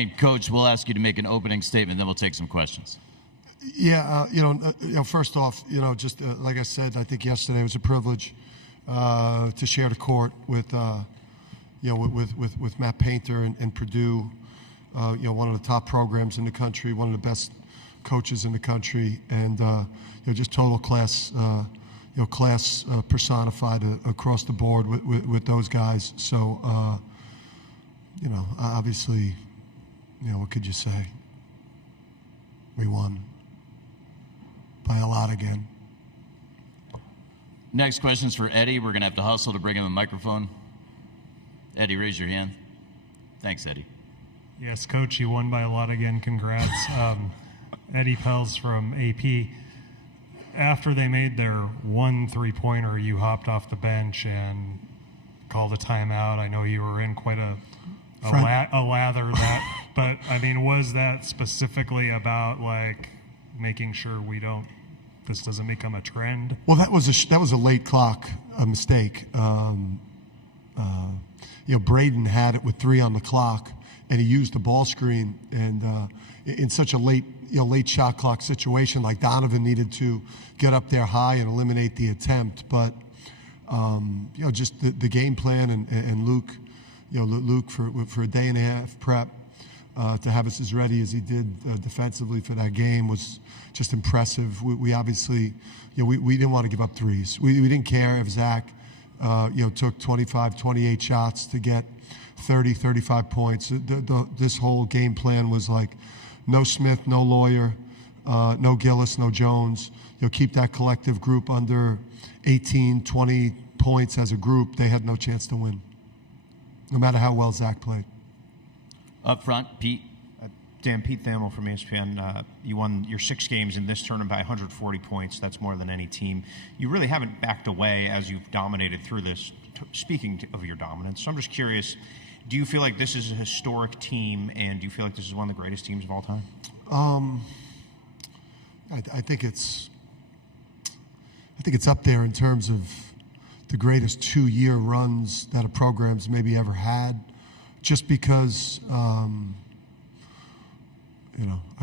And Coach, we'll ask you to make an opening statement, then we'll take some questions. Yeah, first off, just like I said, I think yesterday was a privilege to share the court with Matt Painter and Purdue, one of the top programs in the country, one of the best coaches in the country, and just total class, class personified across the board with those guys. So, obviously, what could you say? We won by a lot again. Next question's for Eddie. We're going to have to hustle to bring him a microphone. Eddie, raise your hand. Thanks, Eddie. Yes, Coach, you won by a lot again. Congrats. Eddie Pels from AP. After they made their 1 3-pointer, you hopped off the bench and called a timeout. I know you were in quite a lather that, but I mean, was that specifically about making sure this doesn't become a trend? Well, that was a late clock mistake. Braden had it with 3 on the clock, and he used the ball screen, and in such a late shot clock situation, like Donovan needed to get up there high and eliminate the attempt. But just the game plan and Luke, Luke for a day and a half prep to have us as ready as he did defensively for that game was just impressive. We obviously, we didn't want to give up threes. We didn't care if Zach, took 25, 28 shots to get 30, 35 points. This whole game plan was like, no Smith, no Lawyer, no Gillis, no Jones. Keep that collective group under 18, 20 points as a group. They had no chance to win, no matter how well Zach played. Up front, Pete. Dan, Pete Thamel from ESPN. You won your 6 games in this tournament by 140 points. That's more than any team. You really haven't backed away as you've dominated through this, speaking of your dominance. So I'm just curious, do you feel like this is a historic team, and do you feel like this is one of the greatest teams of all time? I think it's up there in terms of the greatest 2-year runs that a program's maybe ever had, just because I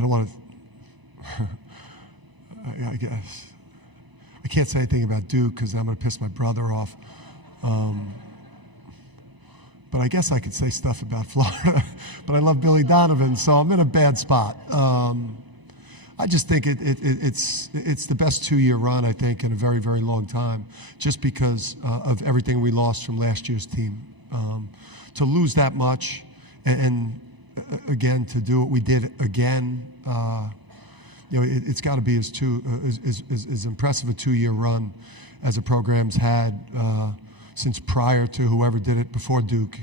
don't want to. I guess I can't say anything about Duke because I'm going to piss my brother off. But I guess I could say stuff about Florida. But I love Billy Donovan, so I'm in a bad spot. I just think it's the best 2-year run, I think, in a very, very long time, just because of everything we lost from last year's team. To lose that much and again, to do what we did again, it's got to be as impressive a 2-year run as a program's had since prior to whoever did it before Duke.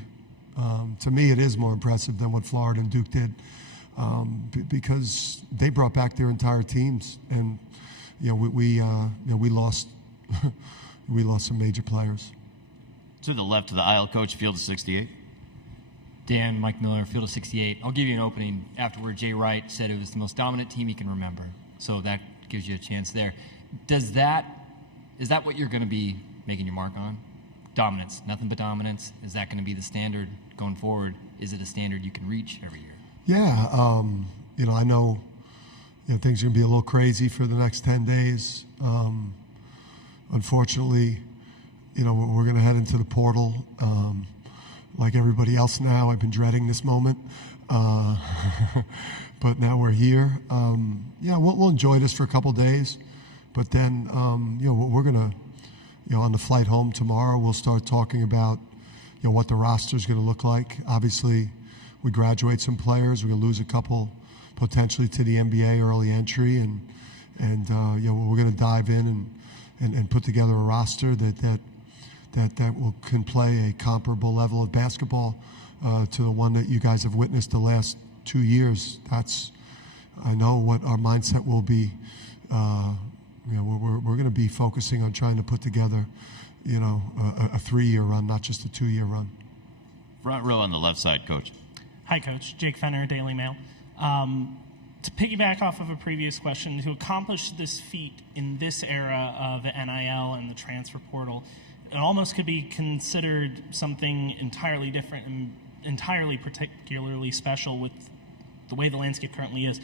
To me, it is more impressive than what Florida and Duke did because they brought back their entire teams, and we lost we lost some major players. To the left of the aisle, Coach, field of 68. Dan, Mike Miller, field of 68. I'll give you an opening. Afterward, Jay Wright said it was the most dominant team he can remember. So that gives you a chance there. Is that what you're going to be making your mark on? Dominance, nothing but dominance. Is that going to be the standard going forward? Is it a standard you can reach every year? Yeah, I know things are going to be a little crazy for the next 10 days. Unfortunately, we're going to head into the portal. Like everybody else now, I've been dreading this moment. But now we're here. We'll enjoy this for a couple days. But then, we're going to, on the flight home tomorrow, we'll start talking about, what the roster is going to look like. Obviously, we graduate some players. We're going to lose a couple potentially to the NBA early entry. And we're going to dive in and put together a roster that can play a comparable level of basketball to the one that you guys have witnessed the last 2 years. I know what our mindset will be. We're going to be focusing on trying to put together, a 3-year run, not just a 2-year run. Front row on the left side, Coach. Hi, Coach. Jake Fenner, Daily Mail. To piggyback off of a previous question, to accomplish this feat in this era of the NIL and the transfer portal, it almost could be considered something entirely different and entirely particularly special with the way the landscape currently is.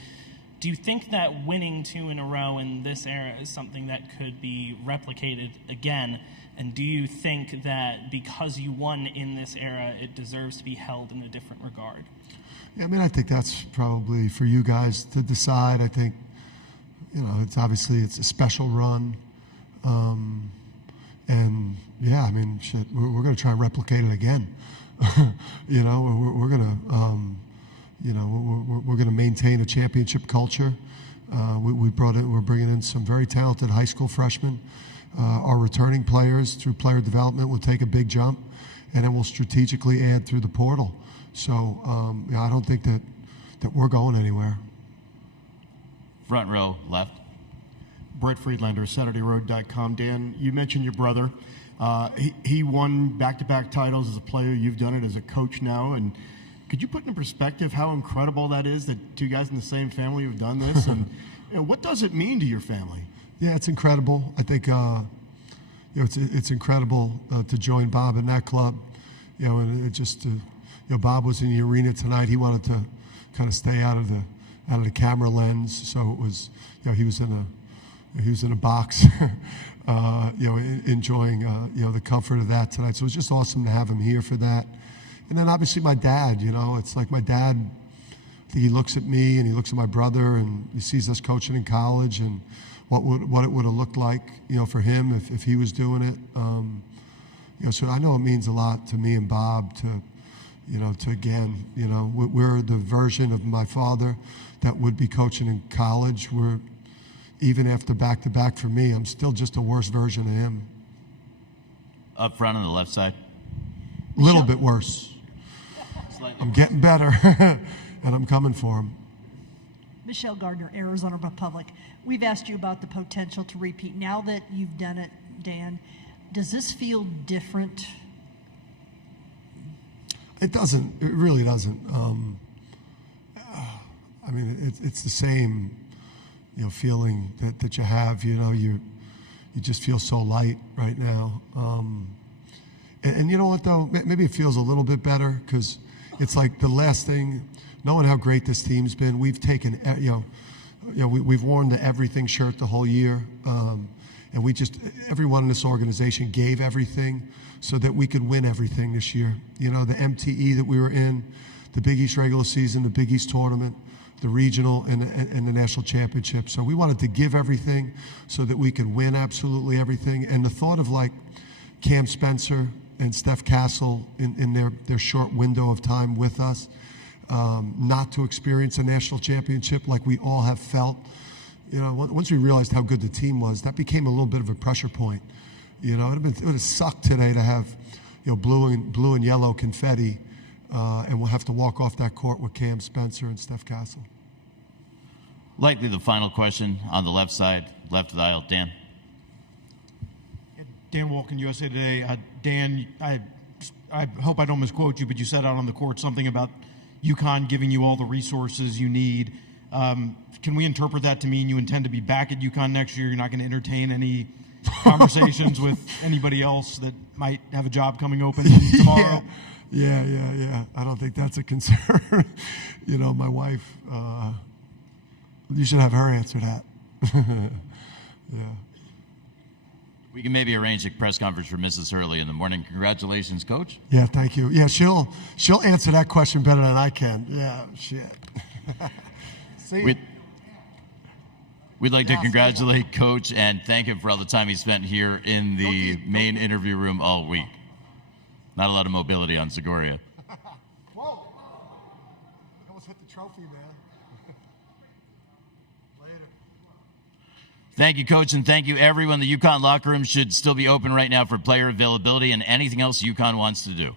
Do you think that winning 2 in a row in this era is something that could be replicated again? And do you think that because you won in this era, it deserves to be held in a different regard? Yeah, I mean, I think that's probably for you guys to decide. I think, it's obviously it's a special run. And yeah, I mean, shit, we're going to try and replicate it again. We're going to, we're going to maintain a championship culture. We're bringing in some very talented high school freshmen. Our returning players through player development will take a big jump, and then we'll strategically add through the portal. So I don't think that we're going anywhere. Front row, left. Brett Friedlander, SaturdayRoad.com. Dan, you mentioned your brother. He won back-to-back titles as a player. You've done it as a coach now. And could you put in perspective how incredible that is that two guys in the same family have done this? And what does it mean to your family? Yeah, it's incredible. I think it's incredible to join Bob in that club. And it just Bob was in the arena tonight. He wanted to kind of stay out of the camera lens, so it was he was in a box, enjoying the comfort of that tonight. So it was just awesome to have him here for that. And then obviously my dad. It's like my dad. I think he looks at me and he looks at my brother and he sees us coaching in college and what it would have looked like, for him if he was doing it. So I know it means a lot to me and Bob to again, we're the version of my father that would be coaching in college. Even after back-to-back for me, I'm still just a worse version of him. Up front on the left side. A little bit worse. I'm getting better, and I'm coming for him. Michelle Gardner, Arizona Republic. We've asked you about the potential to repeat. Now that you've done it, Dan, does this feel different? It doesn't. It really doesn't. I mean, it's the same, feeling that you have. You just feel so light right now. And you know what though? Maybe it feels a little bit better because it's like the last thing. Knowing how great this team's been, we've taken. We've worn the everything shirt the whole year, and everyone in this organization gave everything so that we could win everything this year. The MTE that we were in, the Big East regular season, the Big East tournament, the regional, and the national championship. So we wanted to give everything so that we could win absolutely everything. And the thought of like Cam Spencer and Steph Castle in their short window of time with us, not to experience a national championship like we all have felt. Once we realized how good the team was, that became a little bit of a pressure point. It would have sucked today to have, blue and yellow confetti, and we'll have to walk off that court with Cam Spencer and Steph Castle. Likely the final question on the left side, left of the aisle, Dan. Dan Wolkin, USA Today. Dan, I hope I don't misquote you, but you said out on the court something about UConn giving you all the resources you need. Can we interpret that to mean you intend to be back at UConn next year? You're not going to entertain any conversations with anybody else that might have a job coming open tomorrow? Yeah. I don't think that's a concern. My wife, you should have her answer that. Yeah. We can maybe arrange a press conference for Mrs. Hurley in the morning. Congratulations, Coach. Yeah, thank you. Yeah, she'll answer that question better than I can. Yeah, shit. We'd like to congratulate Coach and thank him for all the time he spent here in the main interview room all week. Not a lot of mobility on Zagoria. Whoa! I almost hit the trophy, man. Later. Thank you, Coach, and thank you, everyone. The UConn locker room should still be open right now for player availability and anything else UConn wants to do.